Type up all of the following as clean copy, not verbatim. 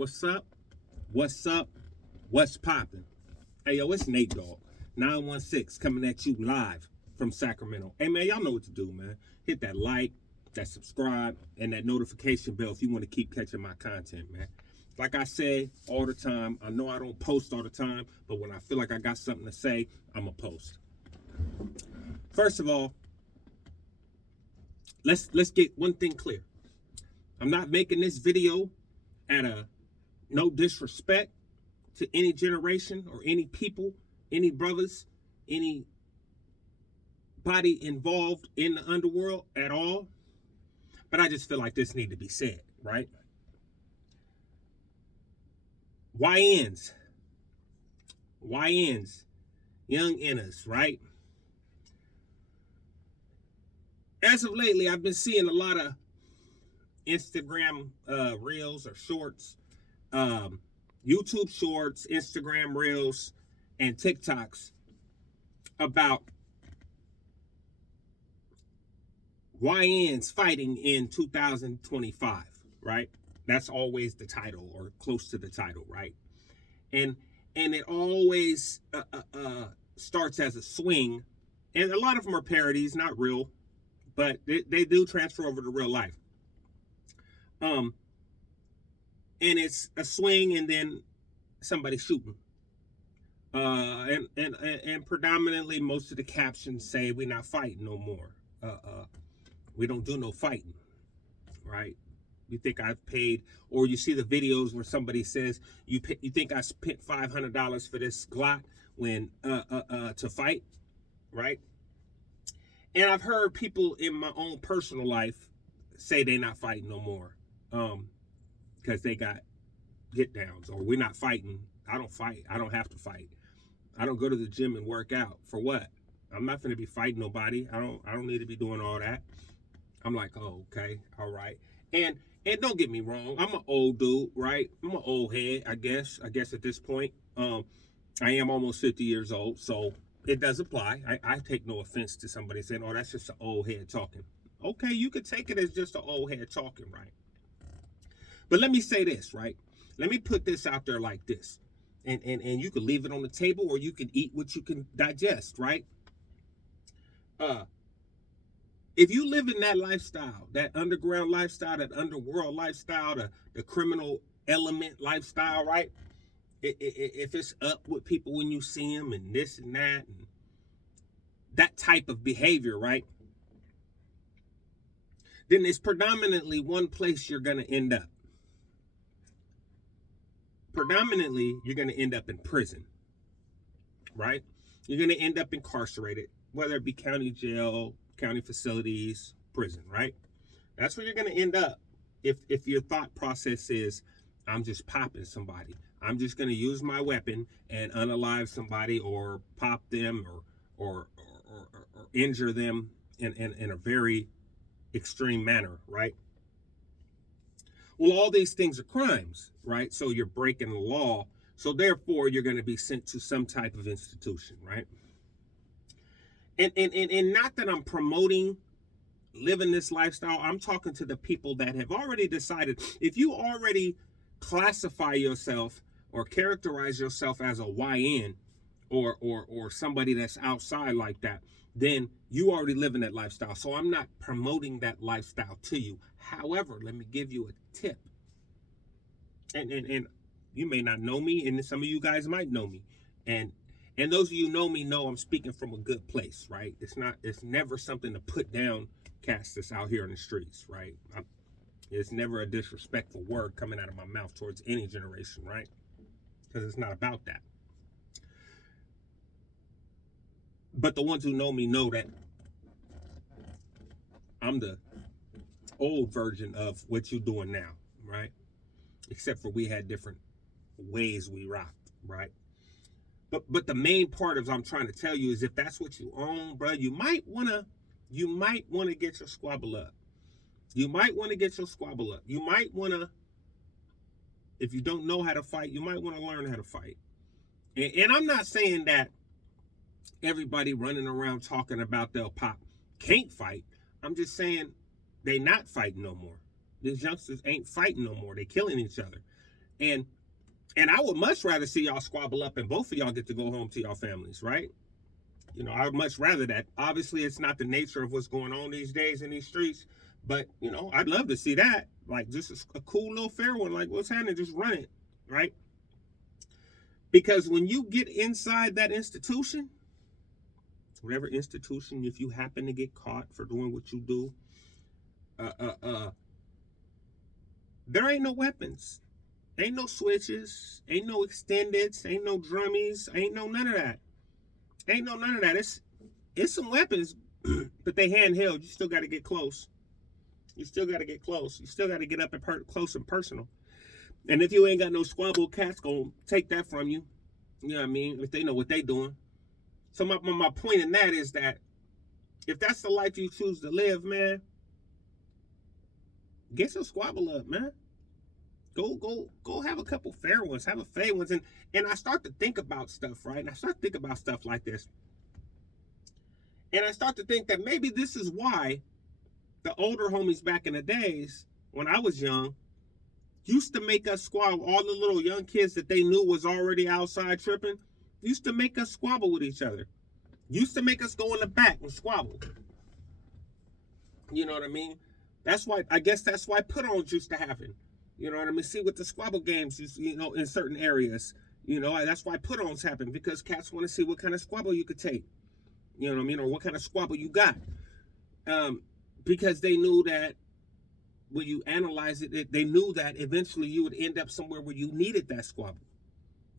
What's up? What's up? What's poppin'? Hey, yo, it's Nate Dogg, 916, coming at you live from Sacramento. Hey, man, y'all know what to do, man. Hit that like, that subscribe, and that notification bell if you want to keep catching my content, man. Like I say all the time, I know I don't post all the time, but when I feel like I got something to say, I'm going to post. First of all, let's get one thing clear. I'm not making this video at a no disrespect to any generation or any people, any brothers, any body involved in the underworld at all. But I just feel like this need to be said, right? YNs, young N's, right? As of lately, I've been seeing a lot of Instagram reels or shorts, YouTube shorts, Instagram reels, and TikToks about YNs fighting in 2025, right? That's always the title or close to the title, right? And it always starts as a swing, and a lot of them are parodies, not real, but they do transfer over to real life. And it's a swing and then somebody shooting. And predominantly most of the captions say we're not fighting no more. We don't do no fighting, right? You think I've paid, or you see the videos where somebody says you think I spent $500 for this Glock when to fight, right? And I've heard people in my own personal life say they're not fighting no more, because they got get downs, or we're not fighting. I don't fight. I don't have to fight. I don't go to the gym and work out for what? I'm not going to be fighting nobody. I don't need to be doing all that. I'm like, oh, okay, all right. And don't get me wrong, I'm an old dude, right? I'm an old head, I guess at this point. I am almost 50 years old, so it does apply. I take no offense to somebody saying, oh, that's just an old head talking. Okay, you could take it as just an old head talking, right? But let me say this, right? Let me put this out there like this. And you can leave it on the table, or you can eat what you can digest, right? If you live in that lifestyle, that underground lifestyle, that underworld lifestyle, the criminal element lifestyle, right? If it's up with people when you see them and this and that type of behavior, right? Then it's predominantly one place you're going to end up. Predominantly, you're going to end up in prison, right? You're going to end up incarcerated, whether it be county jail, county facilities, prison, right? That's where you're going to end up if your thought process is, I'm just popping somebody. I'm just going to use my weapon and unalive somebody or pop them or injure them in a very extreme manner, right? Well, all these things are crimes, right? So you're breaking the law. So therefore, you're going to be sent to some type of institution, right? And not that I'm promoting living this lifestyle. I'm talking to the people that have already decided. If you already classify yourself or characterize yourself as a YN or somebody that's outside like that, then you already live in that lifestyle. So I'm not promoting that lifestyle to you. However, let me give you a tip. And you may not know me, and some of you guys might know me. And those of you know me know I'm speaking from a good place, right? It's never something to put down cast this out here in the streets, right? It's never a disrespectful word coming out of my mouth towards any generation, right? Because it's not about that. But the ones who know me know that I'm the old version of what you're doing now, right? Except for we had different ways we rocked, right? But the main part of what I'm trying to tell you is if that's what you own, bro, you might wanna get your squabble up. You might want to get your squabble up. You might want to, if you don't know how to fight, you might want to learn how to fight. And I'm not saying that everybody running around talking about they'll pop can't fight. I'm just saying they not fighting no more. These youngsters ain't fighting no more. They killing each other. And I would much rather see y'all squabble up and both of y'all get to go home to y'all families, right? You know, I would much rather that. Obviously, it's not the nature of what's going on these days in these streets, but, you know, I'd love to see that. Like, just a cool little fair one. Like, what's happening? Just run it, right? Because when you get inside that institution, whatever institution, if you happen to get caught for doing what you do, there ain't no weapons. Ain't no switches. Ain't no extendeds. Ain't no drummies. Ain't no none of that. Ain't no none of that. It's some weapons, but they handheld. You still got to get close. You still got to get close. You still got to get up and close and personal. And if you ain't got no squabble, cats gonna take that from you. You know what I mean? If they know what they doing. So my point in that is that if that's the life you choose to live, man, get some squabble up, man. Go have a couple fair ones, have a fair ones. And I start to think about stuff, right? And I start to think about stuff like this. And I start to think that maybe this is why the older homies back in the days, when I was young, used to make us squabble. All the little young kids that they knew was already outside tripping, used to make us squabble with each other. Used to make us go in the back and squabble. You know what I mean? That's why, I guess that's why put-ons used to happen. You know what I mean? See, with the squabble games, you know, in certain areas, you know, that's why put-ons happen, because cats want to see what kind of squabble you could take. You know what I mean? Or what kind of squabble you got. Because they knew that when you analyze it, they knew that eventually you would end up somewhere where you needed that squabble.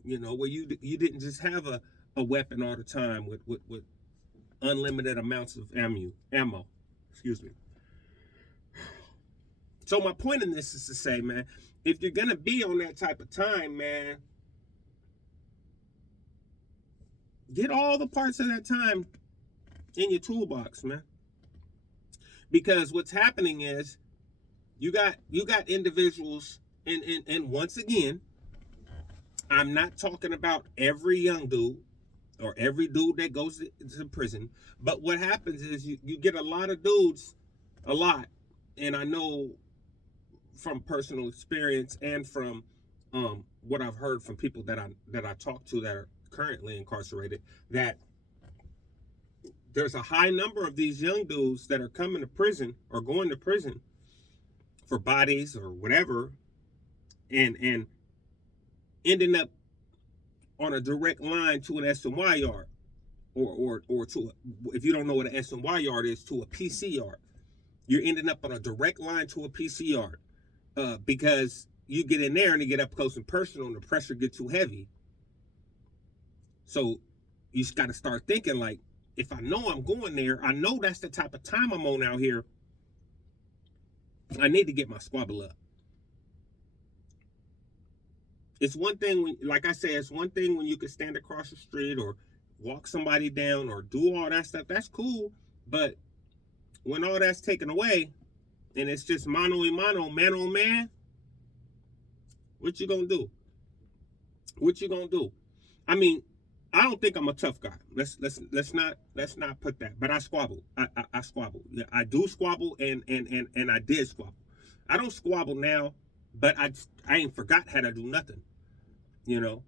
You know, where you didn't just have a weapon all the time with unlimited amounts of ammo. Excuse me. So my point in this is to say, man, if you're gonna be on that type of time, man, get all the parts of that time in your toolbox, man. Because what's happening is you got individuals, and once again, I'm not talking about every young dude or every dude that goes to prison, but what happens is you get a lot of dudes, and I know from personal experience and from what I've heard from people that I talk to that are currently incarcerated, that there's a high number of these young dudes that are coming to prison or going to prison for bodies or whatever, and ending up on a direct line to an S&Y yard, or to if you don't know what an S&Y yard is, to a PC yard. You're ending up on a direct line to a PC yard, because you get in there and you get up close and personal and the pressure gets too heavy. So you just got to start thinking, like, if I know I'm going there, I know that's the type of time I'm on out here, I need to get my squabble up. It's one thing when, like I said, it's one thing when you can stand across the street or walk somebody down or do all that stuff. That's cool. But when all that's taken away and it's just mano a mano, man on man, what you gonna do? What you gonna do? I mean, I don't think I'm a tough guy. Let's not put that. But I squabble. I squabble. Yeah, I do squabble, and I did squabble. I don't squabble now, but I ain't forgot how to do nothing. You know.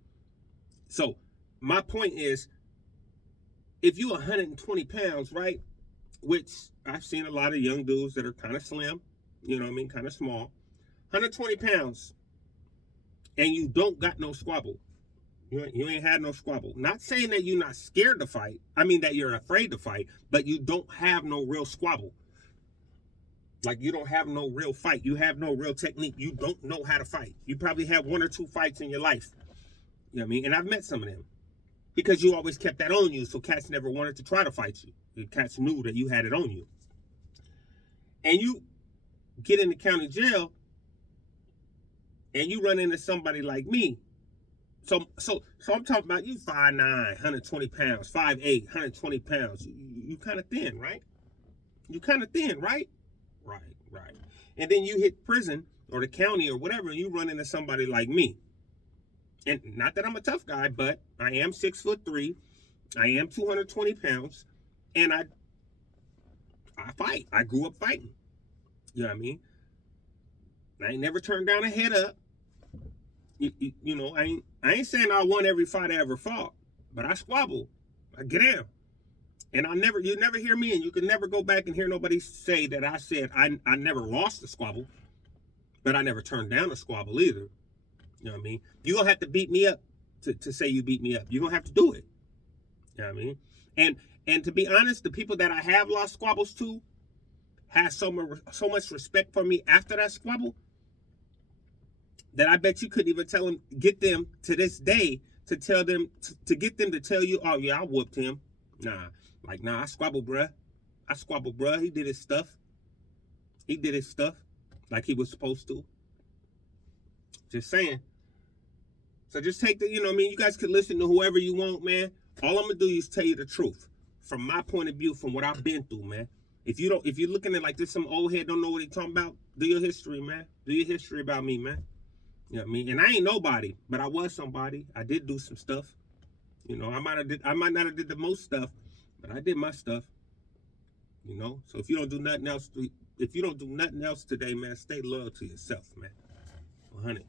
So my point is, if you 120 pounds, right? Which I've seen a lot of young dudes that are kind of slim, you know what I mean, kind of small, 120 pounds, and you don't got no squabble. You ain't had no squabble. Not saying that you're not scared to fight. I mean that you're afraid to fight, but you don't have no real squabble. Like, you don't have no real fight. You have no real technique. You don't know how to fight. You probably have 1 or 2 fights in your life. You know what I mean? And I've met some of them. Because you always kept that on you, so cats never wanted to try to fight you. The cats knew that you had it on you. And you get into county jail, and you run into somebody like me. So I'm talking about you 5'9", 120 pounds, 5'8", 120 pounds. You kind of thin, right? You kind of thin, right? Right. And then you hit prison or the county or whatever, and you run into somebody like me. And not that I'm a tough guy, but I am 6'3". I am 220 pounds, and I fight. I grew up fighting. You know what I mean? I ain't never turned down a head up. You know, I ain't saying I won every fight I ever fought, but I squabble. I get down. And you never hear me, and you can never go back and hear nobody say that I said I never lost a squabble, but I never turned down a squabble either. You know what I mean? You don't have to beat me up to say you beat me up. You don't have to do it. You know what I mean? And to be honest, the people that I have lost squabbles to have so much respect for me after that squabble that I bet you couldn't even get them to this day to tell them to get them to tell you, oh yeah, I whooped him. Nah, I squabbled, bruh. He did his stuff. He did his stuff like he was supposed to. Just saying. So just take the, you know what I mean? You guys could listen to whoever you want, man. All I'm gonna do is tell you the truth. From my point of view, from what I've been through, man. If you're looking at like this, some old head don't know what he talking about, do your history, man. Do your history about me, man. You know what I mean? And I ain't nobody, but I was somebody. I did do some stuff. You know, I might not have did the most stuff, but I did my stuff. You know? So if you don't do nothing else today, man, stay loyal to yourself, man. 100.